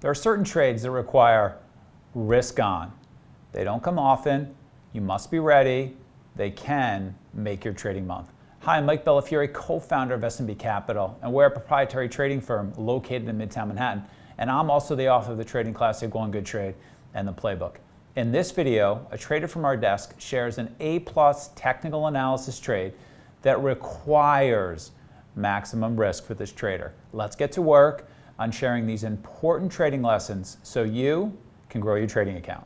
There are certain trades that require risk on. They don't come often. You must be ready. They can make your trading month. Hi, I'm Mike Bellafiore, co-founder of S&B Capital, and we're a proprietary trading firm located in Midtown Manhattan. And I'm also the author of the Trading Classic, One Good Trade, and the Playbook. In this video, a trader from our desk shares an A-plus technical analysis trade that requires maximum risk for this trader. Let's get to work on sharing these important trading lessons so you can grow your trading account.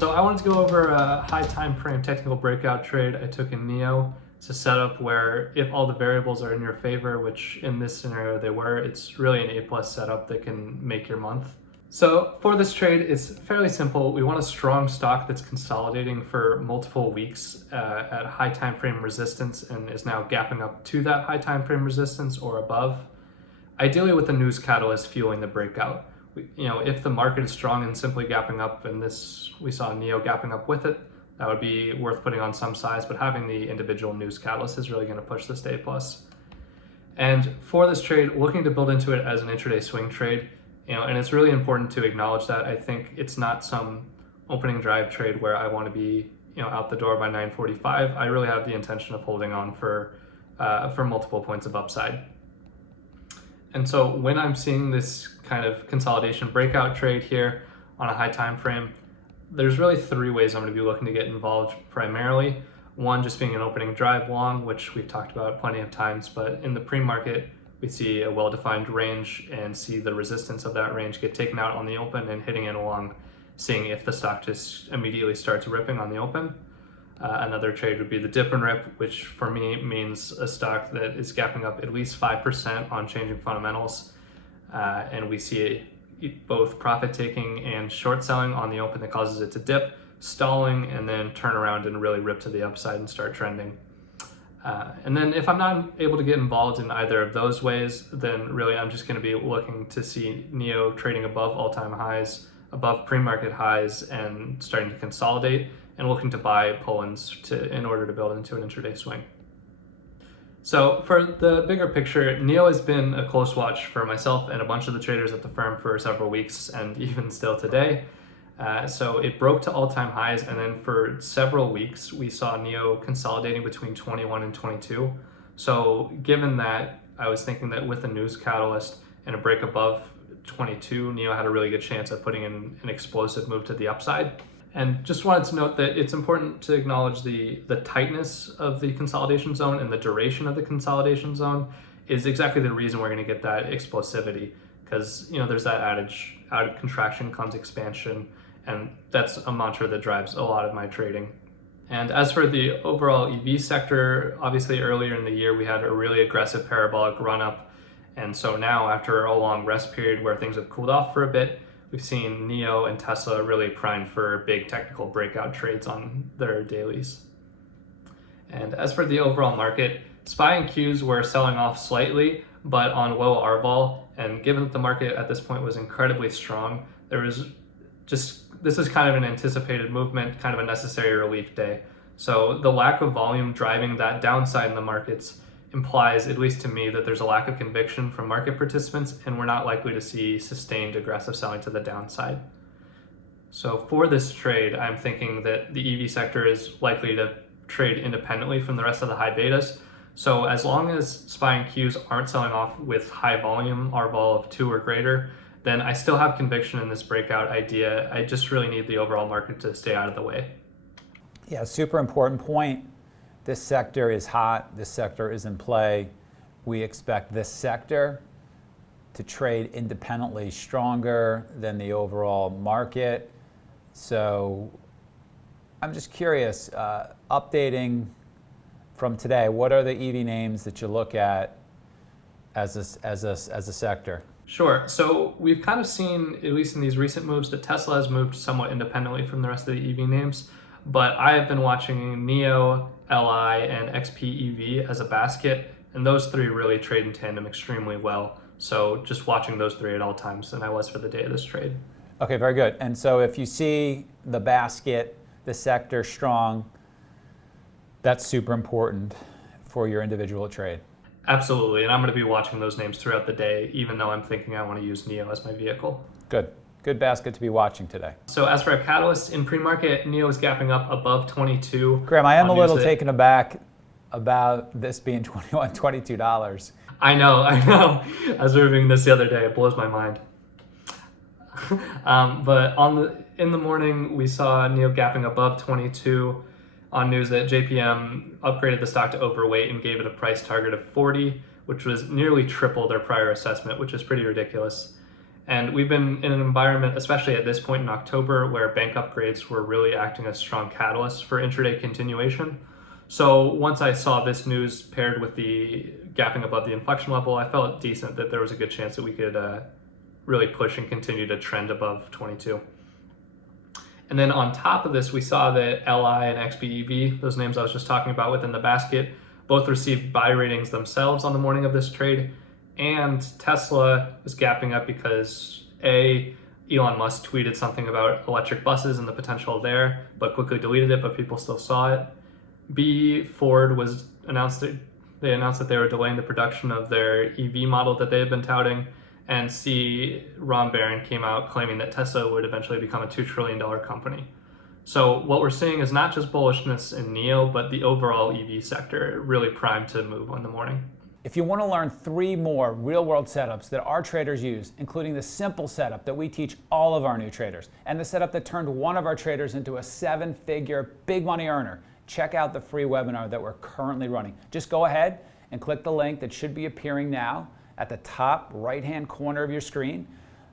So I wanted to go over a high time frame technical breakout trade I took in NEO. It's a setup where if all the variables are in your favor, which in this scenario they were, it's really an A-plus setup that can make your month. So for this trade, it's fairly simple. We want a strong stock that's consolidating for multiple weeks at high time frame resistance and is now gapping up to that high time frame resistance or above. Ideally with a news catalyst fueling the breakout. If the market is strong and simply gapping up, and we saw NEO gapping up with it, that would be worth putting on some size, but having the individual news catalyst is really going to push this to A+. And for this trade, looking to build into it as an intraday swing trade, and it's really important to acknowledge that I think it's not some opening drive trade where I want to be, out the door by 9:45. I really have the intention of holding on for multiple points of upside. And so when I'm seeing this kind of consolidation breakout trade here on a high time frame, there's really three ways I'm going to be looking to get involved primarily. One, just being an opening drive long, which we've talked about plenty of times, but in the pre-market, we see a well-defined range and see the resistance of that range get taken out on the open and hitting it along, seeing if the stock just immediately starts ripping on the open. Another trade would be the dip and rip, which for me means a stock that is gapping up at least 5% on changing fundamentals. And we see both profit taking and short selling on the open that causes it to dip, stalling, and then turn around and really rip to the upside and start trending. And then if I'm not able to get involved in either of those ways, then really I'm just going to be looking to see NEO trading above all-time highs, above pre-market highs, and starting to consolidate, and looking to buy pull-ins in order to build into an intraday swing. So for the bigger picture, NEO has been a close watch for myself and a bunch of the traders at the firm for several weeks and even still today. So it broke to all-time highs, and then for several weeks we saw NEO consolidating between 21 and 22. So given that, I was thinking that with a news catalyst and a break above 22, NEO had a really good chance of putting in an explosive move to the upside. And just wanted to note that it's important to acknowledge the tightness of the consolidation zone, and the duration of the consolidation zone is exactly the reason we're going to get that explosivity, because there's that adage, out of contraction comes expansion, and that's a mantra that drives a lot of my trading. And as for the overall EV sector, obviously earlier in the year we had a really aggressive parabolic run up, and so now after a long rest period where things have cooled off for a bit, we've seen NEO and Tesla really primed for big technical breakout trades on their dailies. And as for the overall market, SPY and Qs were selling off slightly, but on low RVol, and given that the market at this point was incredibly strong, this is kind of an anticipated movement, kind of a necessary relief day. So the lack of volume driving that downside in the markets implies, at least to me, that there's a lack of conviction from market participants, and we're not likely to see sustained aggressive selling to the downside. So for this trade, I'm thinking that the EV sector is likely to trade independently from the rest of the high betas. So as long as SPY and Qs aren't selling off with high volume, RVol of 2 or greater, then I still have conviction in this breakout idea. I just really need the overall market to stay out of the way. Yeah, super important point. This sector is hot. This sector is in play. We expect this sector to trade independently stronger than the overall market. So I'm just curious, updating from today, what are the EV names that you look at as a sector? Sure. So we've kind of seen, at least in these recent moves, that Tesla has moved somewhat independently from the rest of the EV names. But I have been watching NEO, LI, and XPEV as a basket, and those three really trade in tandem extremely well. So just watching those three at all times than I was for the day of this trade. Okay, very good. And so if you see the basket, the sector strong, that's super important for your individual trade. Absolutely, and I'm going to be watching those names throughout the day, even though I'm thinking I want to use NEO as my vehicle. Good. Good basket to be watching today. So as for our catalyst, in pre-market, NEO is gapping up above 22. Graham, I am a on little news that- taken aback about this being $22. I know. I was reviewing this the other day. It blows my mind. But in the morning, we saw NEO gapping above 22 on news that JPM upgraded the stock to overweight and gave it a price target of 40, which was nearly triple their prior assessment, which is pretty ridiculous. And we've been in an environment, especially at this point in October, where bank upgrades were really acting as strong catalysts for intraday continuation. So once I saw this news paired with the gapping above the inflection level, I felt decent that there was a good chance that we could really push and continue to trend above 22. And then on top of this, we saw that LI and XBEV, those names I was just talking about within the basket, both received buy ratings themselves on the morning of this trade. And Tesla was gapping up because Elon Musk tweeted something about electric buses and the potential there, but quickly deleted it, but people still saw it. B, Ford announced that they were delaying the production of their EV model that they had been touting. And C, Ron Barron came out claiming that Tesla would eventually become a $2 trillion company. So what we're seeing is not just bullishness in NEO, but the overall EV sector really primed to move in the morning. If you want to learn 3 more real-world setups that our traders use, including the simple setup that we teach all of our new traders, and the setup that turned one of our traders into a 7-figure big money earner, check out the free webinar that we're currently running. Just go ahead and click the link that should be appearing now at the top right-hand corner of your screen.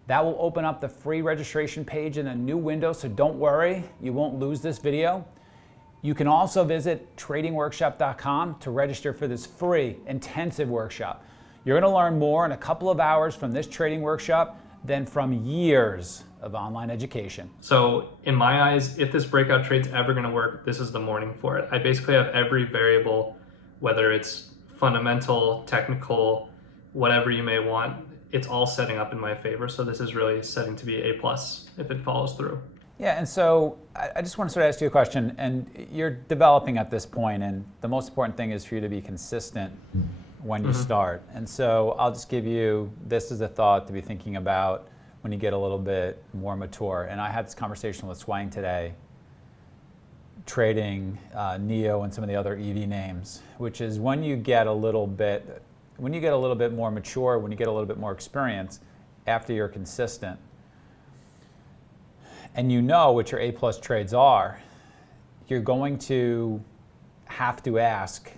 That will open up the free registration page in a new window, so don't worry, you won't lose this video. You can also visit tradingworkshop.com to register for this free intensive workshop. You're going to learn more in a couple of hours from this trading workshop than from years of online education. So in my eyes, if this breakout trade's ever going to work, this is the morning for it. I basically have every variable, whether it's fundamental, technical, whatever you may want, it's all setting up in my favor. So this is really setting to be A+ if it follows through. Yeah, and so I just want to sort of ask you a question, and you're developing at this point, and the most important thing is for you to be consistent when you start. And so I'll just give you this as a thought to be thinking about when you get a little bit more mature. And I had this conversation with Swang today, trading NEO and some of the other EV names, which is when you get a little bit more mature, when you get a little bit more experience, after you're consistent, and you know what your A+ trades are, you're going to have to ask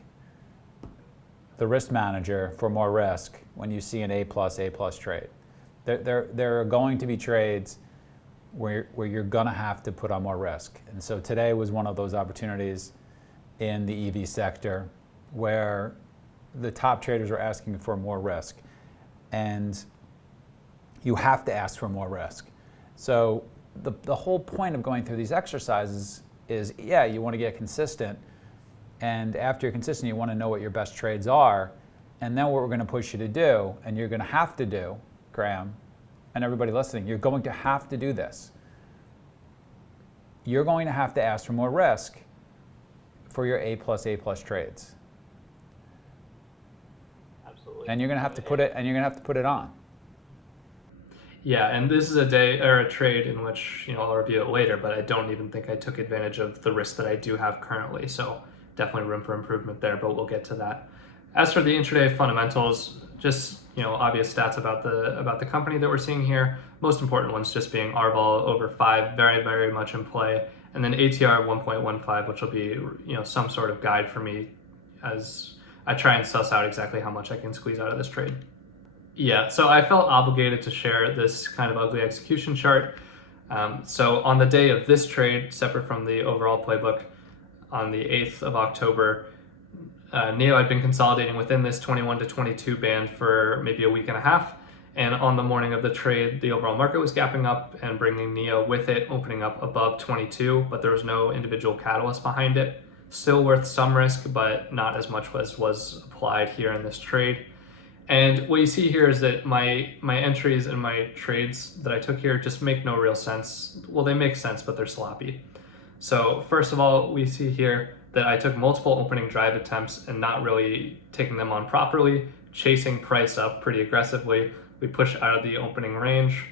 the risk manager for more risk when you see an A+ trade. There are going to be trades where you're going to have to put on more risk. And so today was one of those opportunities in the EV sector where the top traders are asking for more risk. And you have to ask for more risk. So the whole point of going through these exercises is, yeah, you want to get consistent. And after you're consistent, you want to know what your best trades are. And then what we're going to push you to do, and you're going to have to do, Graham, and everybody listening, you're going to have to do this. You're going to have to ask for more risk for your A+ trades. Absolutely. And you're going to have to put it on. Yeah, and this is a day or a trade in which, I'll review it later, but I don't even think I took advantage of the risk that I do have currently. So definitely room for improvement there, but we'll get to that. As for the intraday fundamentals, just obvious stats about the company that we're seeing here. Most important ones just being RVOL over 5, very, very much in play, and then ATR 1.15, which will be some sort of guide for me as I try and suss out exactly how much I can squeeze out of this trade. Yeah, so I felt obligated to share this kind of ugly execution chart. So on the day of this trade, separate from the overall playbook, on the 8th of October, NEO had been consolidating within this 21 to 22 band for maybe a week and a half. And on the morning of the trade, the overall market was gapping up and bringing NEO with it, opening up above 22, but there was no individual catalyst behind it. Still worth some risk, but not as much as was applied here in this trade. And what you see here is that my entries and my trades that I took here just make no real sense. Well, they make sense, but they're sloppy. So first of all, we see here that I took multiple opening drive attempts and not really taking them on properly, chasing price up pretty aggressively. We push out of the opening range,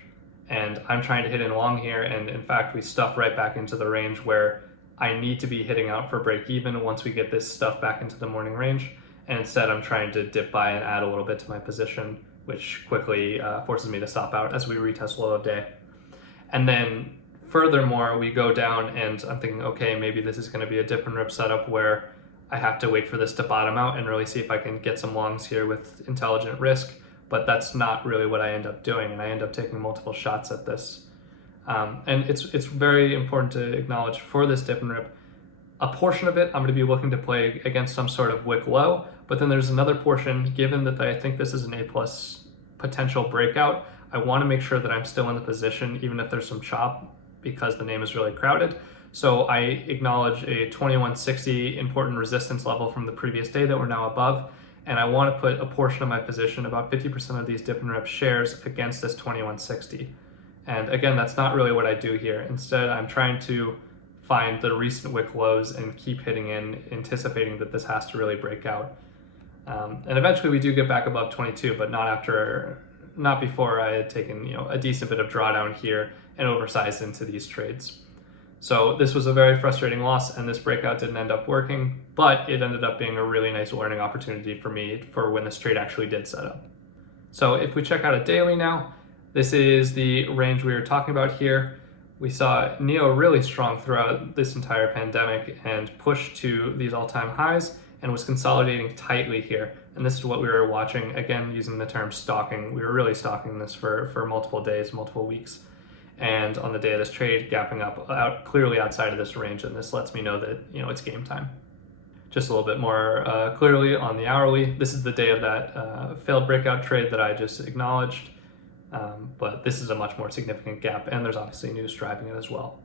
and I'm trying to hit in long here, and in fact, we stuff right back into the range where I need to be hitting out for break even once we get this stuff back into the morning range. And instead, I'm trying to dip by and add a little bit to my position, which quickly forces me to stop out as we retest low of day. And then furthermore, we go down and I'm thinking, okay, maybe this is going to be a dip and rip setup where I have to wait for this to bottom out and really see if I can get some longs here with intelligent risk. But that's not really what I end up doing, and I end up taking multiple shots at this. And it's very important to acknowledge for this dip and rip, a portion of it I'm going to be looking to play against some sort of wick low, but then there's another portion, given that I think this is an A plus potential breakout, I want to make sure that I'm still in the position even if there's some chop because the name is really crowded. So I acknowledge a 2160 important resistance level from the previous day that we're now above, and I want to put a portion of my position, about 50% of these dip and rip shares, against this 2160. And again, that's not really what I do here. Instead, I'm trying to find the recent wick lows and keep hitting in, anticipating that this has to really break out. And eventually we do get back above 22, but not before I had taken a decent bit of drawdown here and oversized into these trades. So this was a very frustrating loss, and this breakout didn't end up working, but it ended up being a really nice learning opportunity for me for when this trade actually did set up. So if we check out a daily now, this is the range we were talking about here. We saw NEO really strong throughout this entire pandemic and pushed to these all-time highs and was consolidating tightly here. And this is what we were watching, again, using the term stalking. We were really stalking this for multiple days, multiple weeks. And on the day of this trade, gapping up clearly outside of this range, and this lets me know that it's game time. Just a little bit more clearly on the hourly, this is the day of that failed breakout trade that I just acknowledged. But this is a much more significant gap, and there's obviously news driving it as well.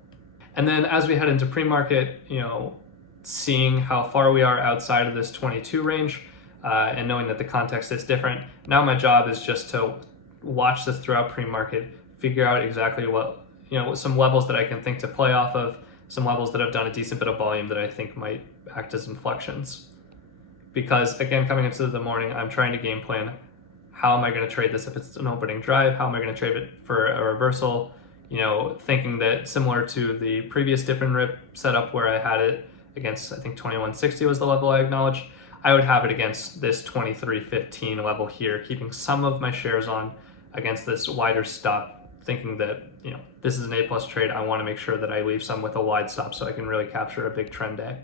And then as we head into pre-market, seeing how far we are outside of this 22 range, and knowing that the context is different, now my job is just to watch this throughout pre-market, figure out exactly what, some levels that I can think to play off of, some levels that have done a decent bit of volume that I think might act as inflections. Because again, coming into the morning, I'm trying to game plan, how am I going to trade this if it's an opening drive? How am I going to trade it for a reversal? Thinking that similar to the previous dip and rip setup where I had it against, I think 2160 was the level I acknowledged, I would have it against this 2315 level here, keeping some of my shares on against this wider stop, thinking that this is an A plus trade. I want to make sure that I leave some with a wide stop so I can really capture a big trend day.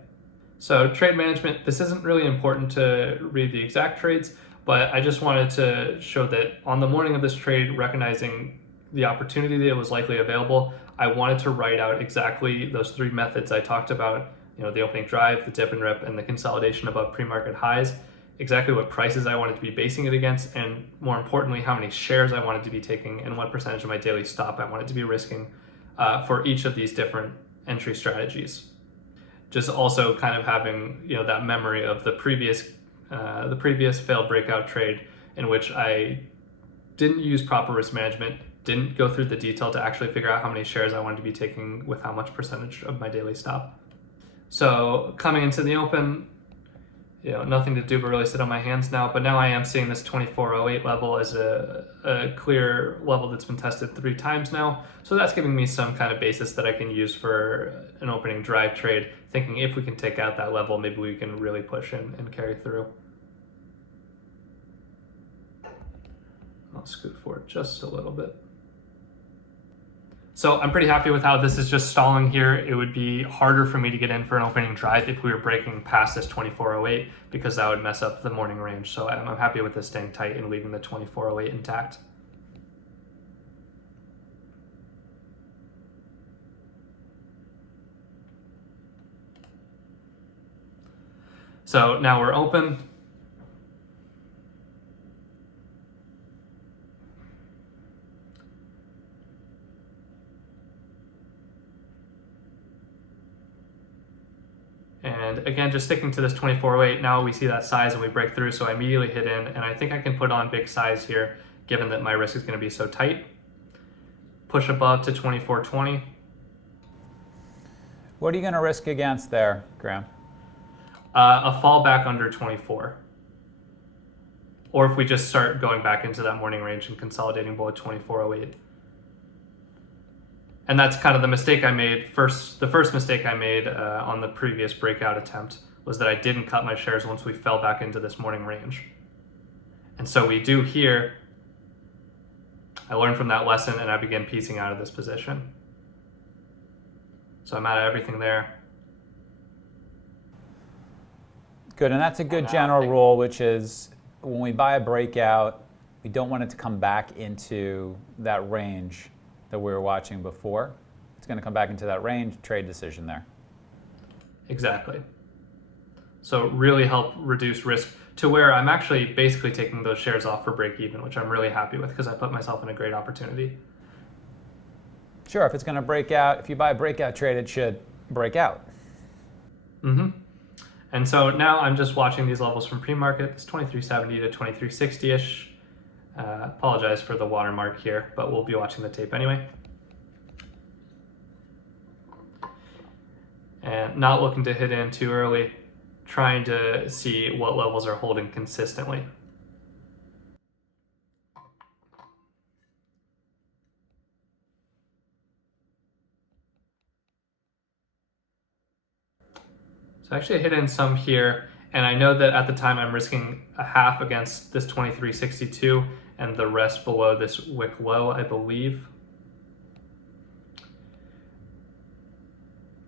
So trade management, this isn't really important to read the exact trades, but I just wanted to show that on the morning of this trade, recognizing the opportunity that was likely available, I wanted to write out exactly those three methods I talked about, the opening drive, the dip and rip, and the consolidation above pre-market highs, exactly what prices I wanted to be basing it against, and more importantly, how many shares I wanted to be taking and what percentage of my daily stop I wanted to be risking for each of these different entry strategies. Just also kind of having that memory of the previous failed breakout trade in which I didn't use proper risk management, didn't go through the detail to actually figure out how many shares I wanted to be taking with how much percentage of my daily stop. So coming into the open, nothing to do but really sit on my hands now, but now I am seeing this 2408 level as a clear level that's been tested 3 times now. So that's giving me some kind of basis that I can use for an opening drive trade, thinking if we can take out that level, maybe we can really push and carry through. I'll scoot forward just a little bit. So I'm pretty happy with how this is just stalling here. It would be harder for me to get in for an opening drive if we were breaking past this 2408 because that would mess up the morning range. So I'm happy with this staying tight and leaving the 2408 intact. So now we're open. And And again, just sticking to this 2408, now we see that size and we break through, so I immediately hit in, and I think I can put on big size here, given that my risk is going to be so tight. Push above to 2420. What are you going to risk against there, Graham? A fall back under 24. Or if we just start going back into that morning range and consolidating below 2408. And that's kind of the mistake I made. The first mistake I made on the previous breakout attempt was that I didn't cut my shares once we fell back into this morning range. And so we do here. I learned from that lesson and I began piecing out of this position. So I'm out of everything there. Good, and that's a good general rule, which is when we buy a breakout, we don't want it to come back into that range that we were watching before. It's going to come back into that range, trade decision there. Exactly. So really help reduce risk to where I'm actually basically taking those shares off for break even, which I'm really happy with because I put myself in a great opportunity. Sure, if it's going to break out, if you buy a breakout trade, it should break out. Mm-hmm. And so now I'm just watching these levels from pre-market. It's 2370 to 2360-ish. Apologize for the watermark here, but we'll be watching the tape anyway. And not looking to hit in too early, trying to see what levels are holding consistently. So I actually hit in some here, and I know that at the time I'm risking a half against this 2362 and the rest below this wick low, I believe.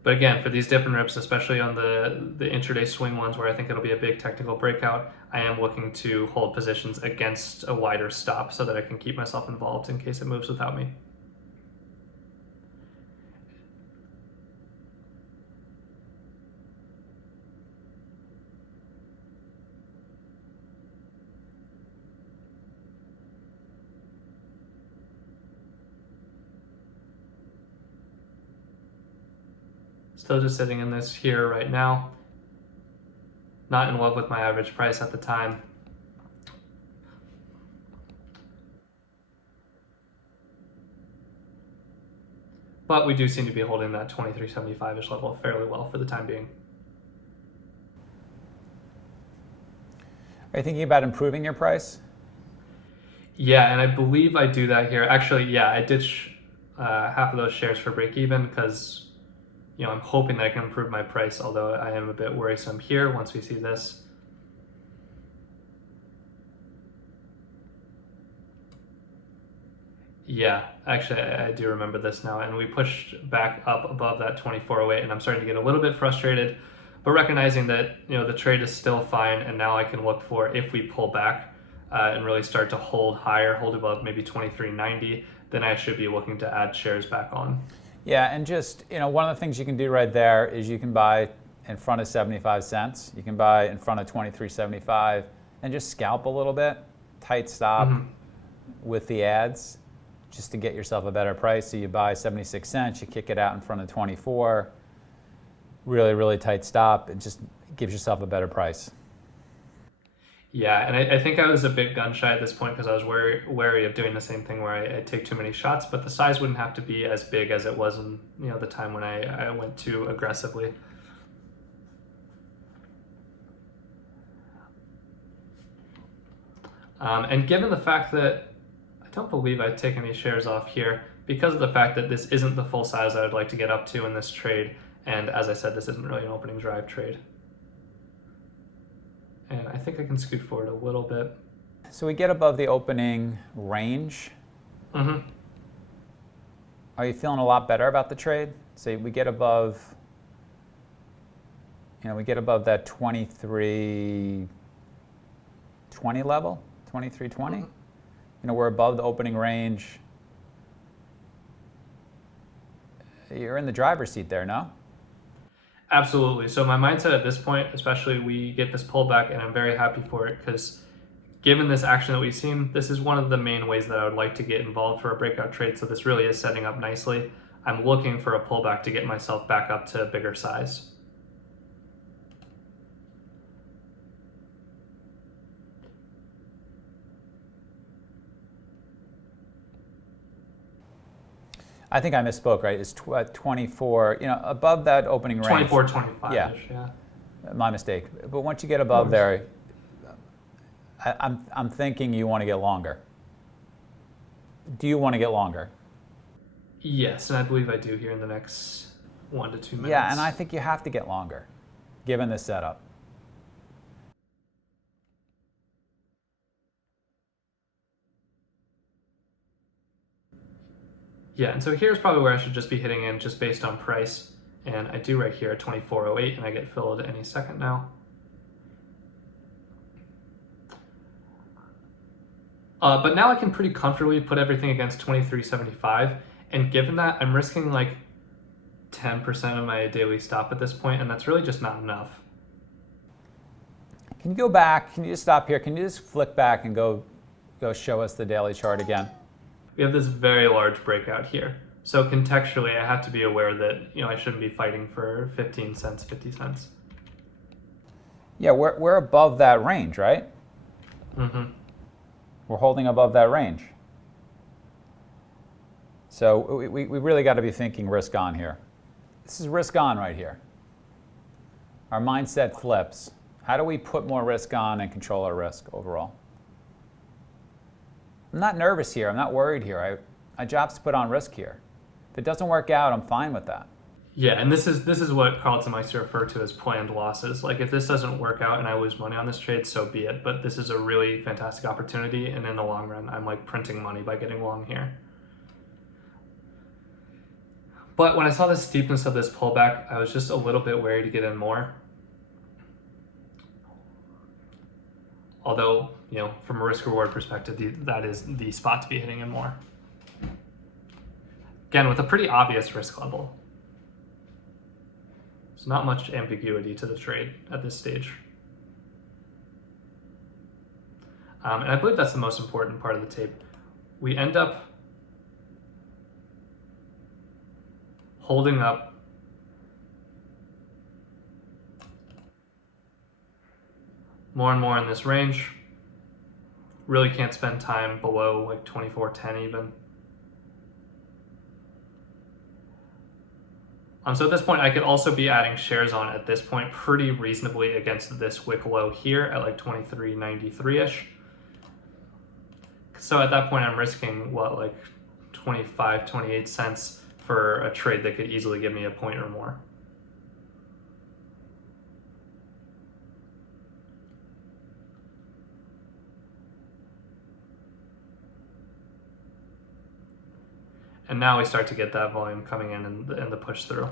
But again, for these dip and rips, especially on the intraday swing ones where I think it'll be a big technical breakout, I am looking to hold positions against a wider stop so that I can keep myself involved in case it moves without me. Still just sitting in this here right now. Not in love with my average price at the time. But we do seem to be holding that 2375-ish level fairly well for the time being. Are you thinking about improving your price? Yeah, and I believe I do that here. Actually, yeah, I ditch half of those shares for break even because I'm hoping that I can improve my price, although I am a bit worrisome here once we see this. Yeah, actually, I do remember this now, and we pushed back up above that 2408, and I'm starting to get a little bit frustrated, but recognizing that the trade is still fine, and now I can look for if we pull back and really start to hold higher, hold above maybe 2390, then I should be looking to add shares back on. Yeah, and just, one of the things you can do right there is you can buy in front of 75 cents. You can buy in front of 23.75 and just scalp a little bit, tight stop with the ads just to get yourself a better price. So you buy 76 cents, you kick it out in front of 24, really, really tight stop. It just gives yourself a better price. Yeah, and I think I was a bit gun shy at this point because I was wary of doing the same thing where I take too many shots, but the size wouldn't have to be as big as it was in the time when I went too aggressively. And given the fact that I don't believe I'd take any shares off here, because of the fact that this isn't the full size I would like to get up to in this trade, and as I said, this isn't really an opening drive trade. And I think I can scoot forward a little bit. So we get above the opening range. Are you feeling a lot better about the trade? So we get above, that 2320 level, 2320. We're above the opening range. You're in the driver's seat there, no? Absolutely. So my mindset at this point, especially we get this pullback, and I'm very happy for it because given this action that we've seen, this is one of the main ways that I would like to get involved for a breakout trade. So this really is setting up nicely. I'm looking for a pullback to get myself back up to a bigger size. I think I misspoke, right? It's 24, above that opening range. 24, 25-ish, yeah. My mistake. But once you get above there, I'm thinking you want to get longer. Do you want to get longer? Yes, and I believe I do here in the next 1 to 2 minutes. Yeah, and I think you have to get longer, given this setup. Yeah, and so here's probably where I should just be hitting in just based on price. And I do right here at 24.08, and I get filled any second now. But now I can pretty comfortably put everything against 23.75. And given that, I'm risking like 10% of my daily stop at this point, and that's really just not enough. Can you go back? Can you just stop here? Can you just flick back and go show us the daily chart again? We have this very large breakout here. So contextually, I have to be aware that I shouldn't be fighting for 15 cents, 50 cents. Yeah, we're above that range, right? Mm-hmm. We're holding above that range. So we really got to be thinking risk on here. This is risk on right here. Our mindset flips. How do we put more risk on and control our risk overall? I'm not nervous here. I'm not worried here. My job's to put on risk here. If it doesn't work out, I'm fine with that. Yeah, and this is what Carlton likes to refer to as planned losses. Like if this doesn't work out and I lose money on this trade, so be it. But this is a really fantastic opportunity, and in the long run, I'm like printing money by getting long here. But when I saw the steepness of this pullback, I was just a little bit wary to get in more. Although, from a risk-reward perspective, that is the spot to be hitting in more. Again, with a pretty obvious risk level. There's not much ambiguity to the trade at this stage. And I believe that's the most important part of the tape. We end up holding up more and more in this range. Really can't spend time below like 24.10 even. So at this point, I could also be adding shares on at this point pretty reasonably against this wick low here at like 23.93-ish. So at that point, I'm risking what, like 25, 28 cents for a trade that could easily give me a point or more. And now we start to get that volume coming in and the push through.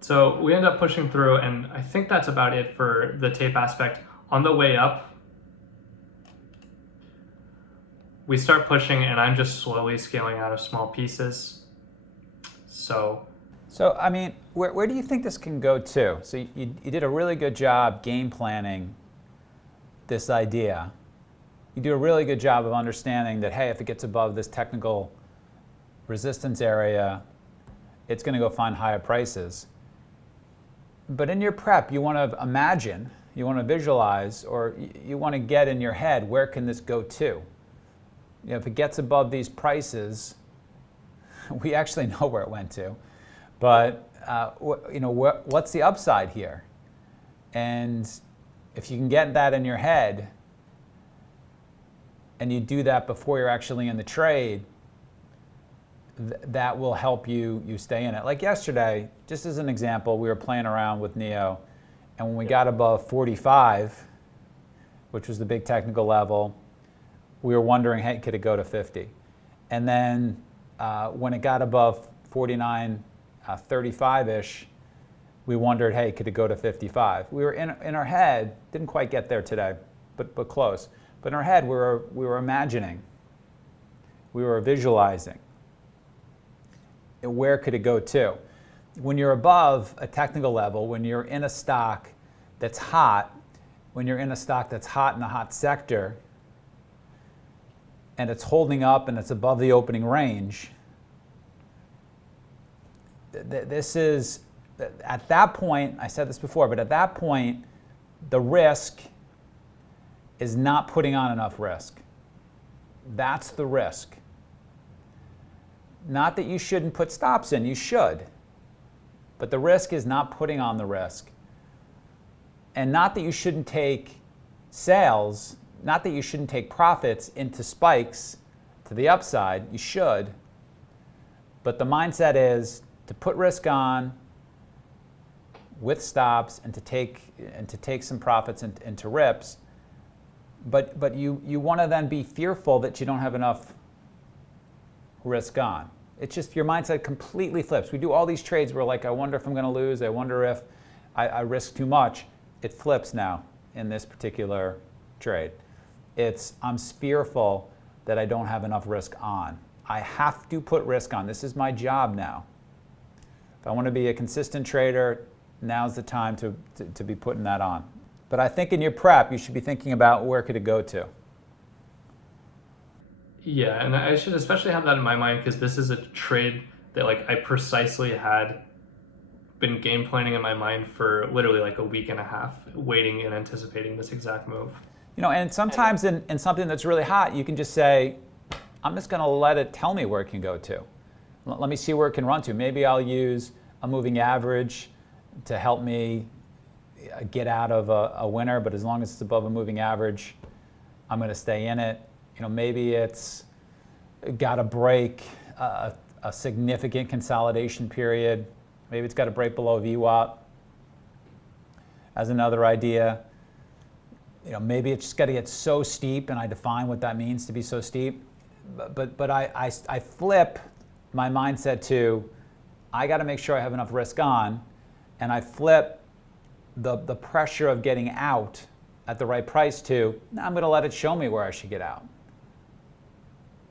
So we end up pushing through, and I think that's about it for the tape aspect. On the way up, we start pushing, and I'm just slowly scaling out of small pieces. So I mean, where do you think this can go to? So you did a really good job game planning this idea. You do a really good job of understanding that, hey, if it gets above this technical resistance area, it's going to go find higher prices. But in your prep, you want to imagine, you want to visualize, or you want to get in your head, where can this go to? If it gets above these prices, we actually know where it went to. But what's the upside here? And if you can get that in your head, and you do that before you're actually in the trade, that will help you stay in it. Like yesterday, just as an example, we were playing around with NEO, and when we got above 45, which was the big technical level, we were wondering, hey, could it go to 50? And then when it got above 49, 35-ish, we wondered, hey, could it go to 55? We were in our head, didn't quite get there today, but close. But in our head, we were imagining, we were visualizing. Where could it go to? When you're above a technical level, when you're in a stock that's hot, when you're in a stock that's hot in a hot sector and it's holding up and it's above the opening range, this is, at that point, I said this before, but at that point, the risk is not putting on enough risk. That's the risk. Not that you shouldn't put stops in, you should. But the risk is not putting on the risk. And not that you shouldn't take sales, not that you shouldn't take profits into spikes to the upside, you should. But the mindset is to put risk on with stops and to take some profits into rips. But you want to then be fearful that you don't have enough risk on. It's just your mindset completely flips. We do all these trades where like, I wonder if I'm going to lose. I wonder if I risk too much. It flips now in this particular trade. I'm fearful that I don't have enough risk on. I have to put risk on. This is my job now. If I want to be a consistent trader, now's the time to be putting that on. But I think in your prep, you should be thinking about where could it go to. Yeah, and I should especially have that in my mind because this is a trade that like I precisely had been game planning in my mind for literally like a week and a half, waiting and anticipating this exact move. You know, and sometimes in something that's really hot, you can just say, I'm just going to let it tell me where it can go to. Let me see where it can run to. Maybe I'll use a moving average to help me get out of a winner, but as long as it's above a moving average, I'm going to stay in it. You know, maybe it's got to break a significant consolidation period. Maybe it's got to break below VWAP. As another idea, you know, maybe it's just got to get so steep, and I define what that means to be so steep. But I flip my mindset to, I got to make sure I have enough risk on, and I flip the pressure of getting out at the right price to, I'm going to let it show me where I should get out.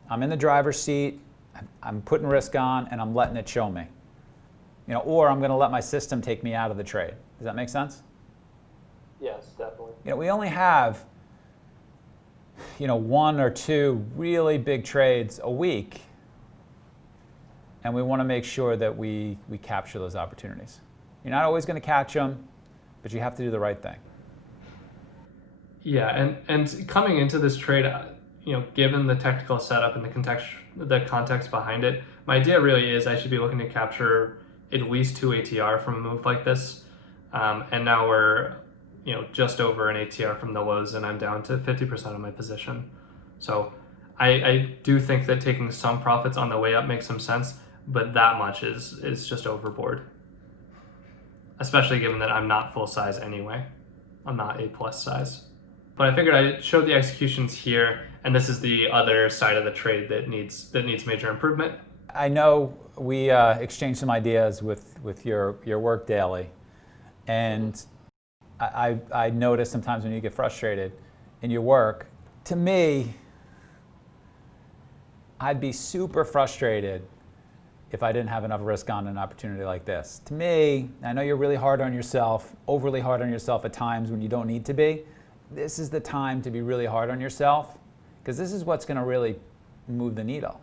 I'm in the driver's seat, I'm putting risk on, and I'm letting it show me. You know, or I'm going to let my system take me out of the trade. Does that make sense? Yes, definitely. You know, we only have, you know, 1 or 2 really big trades a week, and we want to make sure that we capture those opportunities. You're not always going to catch them, but you have to do the right thing. Yeah, and coming into this trade, you know, given the technical setup and the context behind it, my idea really is I should be looking to capture at least 2 ATR from a move like this. And now we're, you know, just over an ATR from the lows, and I'm down to 50% of my position. So I do think that taking some profits on the way up makes some sense, but that much is just overboard. Especially given that I'm not full size anyway. I'm not A+ size. But I figured I showed the executions here, and this is the other side of the trade that needs major improvement. I know we exchanged some ideas with your work daily, and I notice sometimes when you get frustrated in your work, to me, I'd be super frustrated if I didn't have enough risk on an opportunity like this. To me, I know you're really hard on yourself, overly hard on yourself at times when you don't need to be. This is the time to be really hard on yourself, because this is what's going to really move the needle.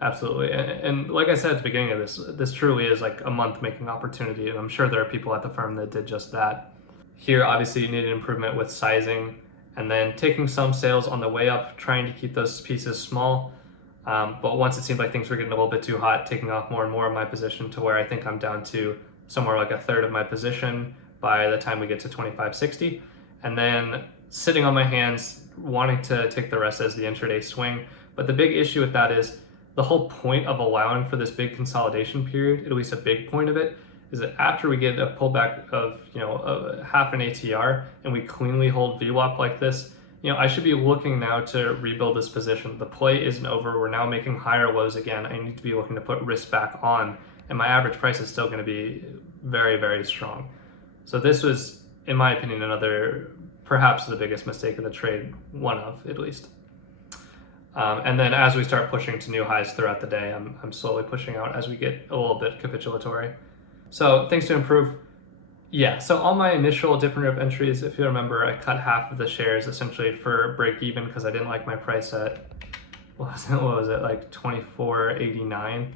Absolutely. And like I said at the beginning of this truly is like a month-making opportunity, and I'm sure there are people at the firm that did just that. Here, obviously, you need an improvement with sizing, and then taking some sales on the way up, trying to keep those pieces small. But once it seemed like things were getting a little bit too hot, taking off more and more of my position to where I think I'm down to somewhere like a third of my position by the time we get to 25.60. And then sitting on my hands, wanting to take the rest as the intraday swing. But the big issue with that is the whole point of allowing for this big consolidation period, at least a big point of it, is that after we get a pullback of, you know, a half an ATR and we cleanly hold VWAP like this, you know, I should be looking now to rebuild this position. The play isn't over. We're now making higher lows again. I need to be looking to put risk back on, and my average price is still going to be very, very strong. So this was, in my opinion, another, perhaps the biggest mistake of the trade, one of at least. And then as we start pushing to new highs throughout the day, I'm slowly pushing out as we get a little bit capitulatory. So things to improve. Yeah, so all my initial dip and rip entries, if you remember, I cut half of the shares essentially for break even because I didn't like my price at what was it like 24.89.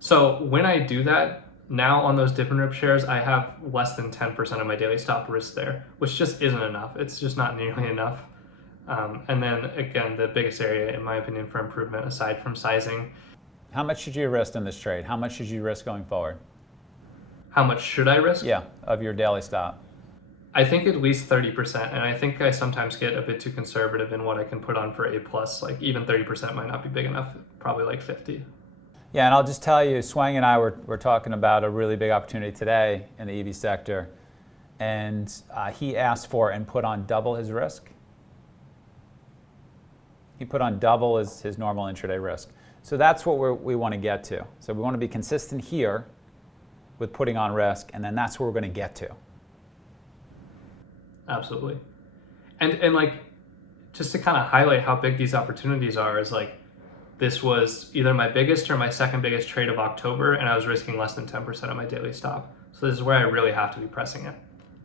So when I do that now on those dip and rip shares, I have less than 10% of my daily stop risk there, which just isn't enough. It's just not nearly enough. And then again, the biggest area, in my opinion, for improvement aside from sizing. How much should you risk in this trade? How much should you risk going forward? How much should I risk? Yeah, of your daily stop. I think at least 30%, and I think I sometimes get a bit too conservative in what I can put on for A+. Like even 30% might not be big enough, probably like 50. Yeah, and I'll just tell you, Swang and I were talking about a really big opportunity today in the EV sector, and he asked for and put on double his risk. He put on double his normal intraday risk. So that's what we want to get to. So we want to be consistent here with putting on risk, and then that's where we're going to get to. Absolutely. And like, just to kind of highlight how big these opportunities are, is like, this was either my biggest or my second biggest trade of October, and I was risking less than 10% of my daily stop. So this is where I really have to be pressing it.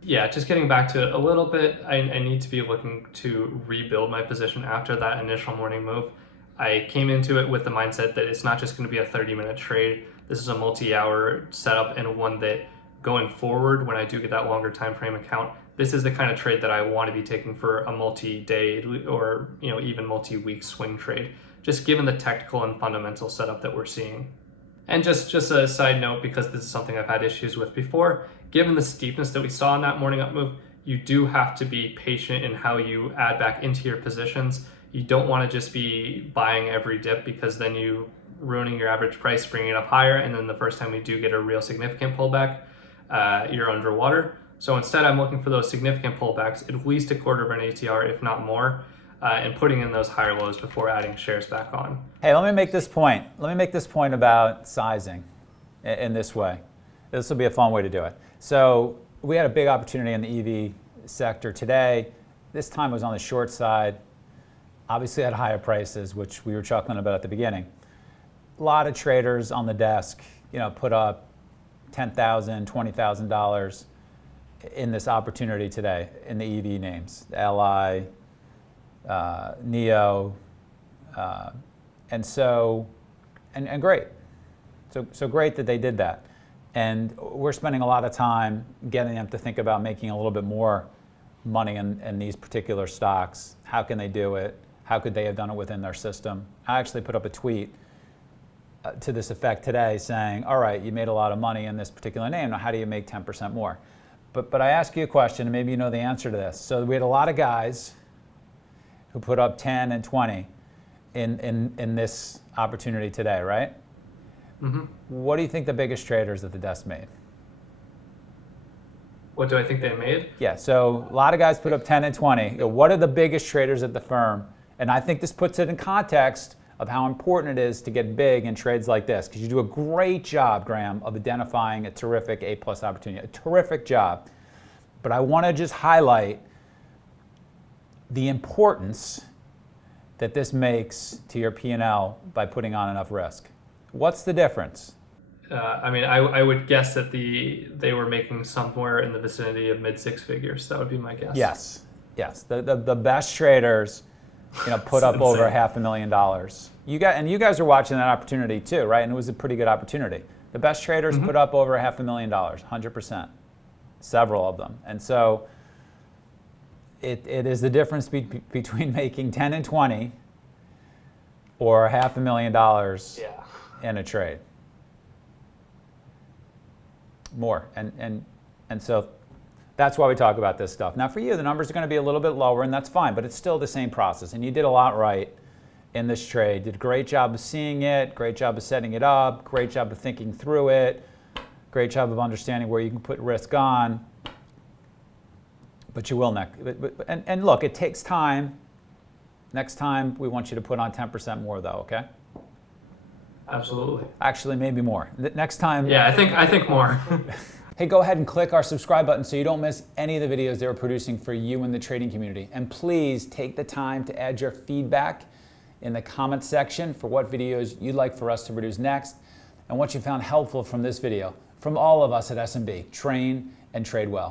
Yeah, just getting back to it a little bit, I need to be looking to rebuild my position after that initial morning move. I came into it with the mindset that it's not just going to be a 30-minute trade. This is a multi-hour setup, and one that going forward, when I do get that longer time frame account, this is the kind of trade that I want to be taking for a multi-day or even multi-week swing trade, just given the technical and fundamental setup that we're seeing. And just a side note, because this is something I've had issues with before, given the steepness that we saw in that morning up move, you do have to be patient in how you add back into your positions. You don't want to just be buying every dip, because then you ruining your average price, bringing it up higher, and then the first time we do get a real significant pullback, you're underwater. So instead, I'm looking for those significant pullbacks, at least a quarter of an ATR, if not more, and putting in those higher lows before adding shares back on. Hey, let me make this point. Let me make this point about sizing in this way. This will be a fun way to do it. So we had a big opportunity in the EV sector today. This time was on the short side. Obviously at higher prices, which we were chuckling about at the beginning. A lot of traders on the desk, put up $10,000, $20,000 in this opportunity today in the EV names, LI, NEO, and great. So great that they did that. And we're spending a lot of time getting them to think about making a little bit more money in these particular stocks. How can they do it? How could they have done it within their system? I actually put up a tweet to this effect today saying, all right, you made a lot of money in this particular name. Now how do you make 10% more? But I ask you a question, and maybe you know the answer to this. So we had a lot of guys who put up 10 and 20 in this opportunity today, right? Mm-hmm. What do you think the biggest traders at the desk made? What do I think they made? Yeah, so a lot of guys put up 10 and 20. What are the biggest traders at the firm? And I think this puts it in context of how important it is to get big in trades like this, because you do a great job, Graham, of identifying a terrific A+ opportunity, a terrific job. But I want to just highlight the importance that this makes to your P&L by putting on enough risk. What's the difference? I would guess that they were making somewhere in the vicinity of mid six figures. That would be my guess. Yes. The best traders, put up over $500,000. You guys are watching that opportunity too, right? And it was a pretty good opportunity. The best traders put up over $500,000, 100%, several of them. And so it is the difference between making 10 and 20 or $500,000 in a trade. More. And so that's why we talk about this stuff. Now for you, the numbers are going to be a little bit lower, and that's fine, but it's still the same process. And you did a lot right in this trade. Did a great job of seeing it, great job of setting it up, great job of thinking through it, great job of understanding where you can put risk on. But you will next. And look, it takes time. Next time, we want you to put on 10% more, though, okay? Absolutely. Actually, maybe more. Next time. Yeah, I think more. Hey, go ahead and click our subscribe button so you don't miss any of the videos that we're producing for you in the trading community. And please take the time to add your feedback in the comments section for what videos you'd like for us to produce next and what you found helpful from this video. From all of us at S&B, train and trade well.